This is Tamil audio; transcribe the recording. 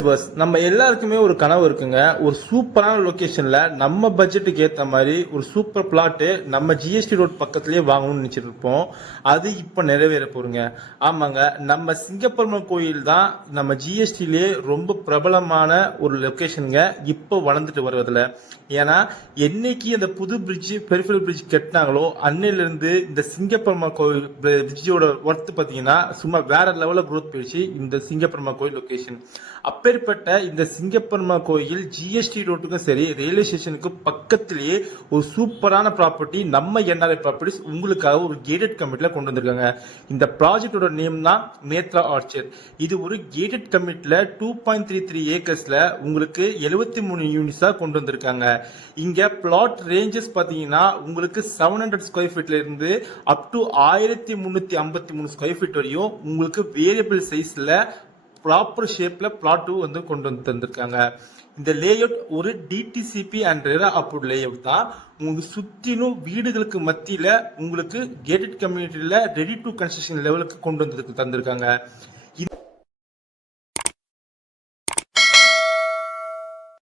வியூவர்ஸ், நம்ம எல்லாருக்குமே ஒரு கனவு இருக்குங்க. ஒரு சூப்பரான லொகேஷன்ல நம்ம பட்ஜெட்டுக்கு ஏத்த மாதிரி ஒரு சூப்பர் பிளாட் நம்ம ஜிஎஸ்டி ரோட் பக்கத்திலேயே வாங்கணும்னு நினைச்சிட்டு இருப்போம். அது இப்ப நிறைவேற போறீங்க. ஆமாங்க, நம்ம சிங்கப்பெருமாள் கோயில் தான் நம்ம ஜிஎஸ்டிலே ரொம்ப பிரபலமான ஒரு லொகேஷனுங்க. இப்போ வளர்ந்துட்டு வருவதில்ல. ஏன்னா என்னைக்கு அந்த புது பிரிட்ஜ் பெரிஃபரல் பிரிட்ஜ் கட்டினாங்களோ அன்னையில இருந்து இந்த சிங்கப்பெருமாள் கோயில் பிரிட்ஜோட ஒர்த் பாத்தீங்கன்னா சும்மா வேற லெவலில் குரோத் போயிடுச்சு இந்த சிங்கப்பெருமாள் கோயில் லொகேஷன். அப்பேற்பட்ட இந்த சிங்கப்பெருமாள் கோயில் ஜிஎஸ்டி ரோட்டுக்கும் சரி ரயில்வே ஸ்டேஷனுக்கு பக்கத்திலேயே ஒரு சூப்பரான ப்ராப்பர்ட்டி நம்ம என்ஆர்ஐ ப்ராப்பர்ட்டிஸ் உங்களுக்காக ஒரு கேட்டட் கமிட்டில கொண்டு வந்திருக்காங்க. இந்த ப்ராஜெக்டோட நேம் தான் நேத்ரா ஆர்ச்சர். இது ஒரு கேட்டட் கமிட்டில 2.33 ஏக்கர்ஸ்ல உங்களுக்கு 73 யூனிட்ஸா கொண்டு வந்திருக்காங்க. இங்க பிளாட் ரேஞ்சஸ் பாத்தீங்கன்னா உங்களுக்கு 700 ஸ்கொயர் ஃபீட்ல இருந்து அப் டு 1353 ஸ்கொயர் ஃபீட் வரையும் உங்களுக்கு வேரியபிள் சைஸ்ல ப்ராப்பர் ஷேப்ல பிளாட் வந்து கொண்டு வந்து தந்திருக்காங்க. இந்த லேஅவுட் ஒரு DTCP and RERA approved layout தான். உங்களுக்கு சுற்றிலும் வீடுகளுக்கு மத்தியில உங்களுக்கு கேட்டட் கம்யூனிட்டியில ரெடி டு கன்ஸ்ட்ரக்ஷன் லெவலுக்கு கொண்டு வந்து தந்திருக்காங்க.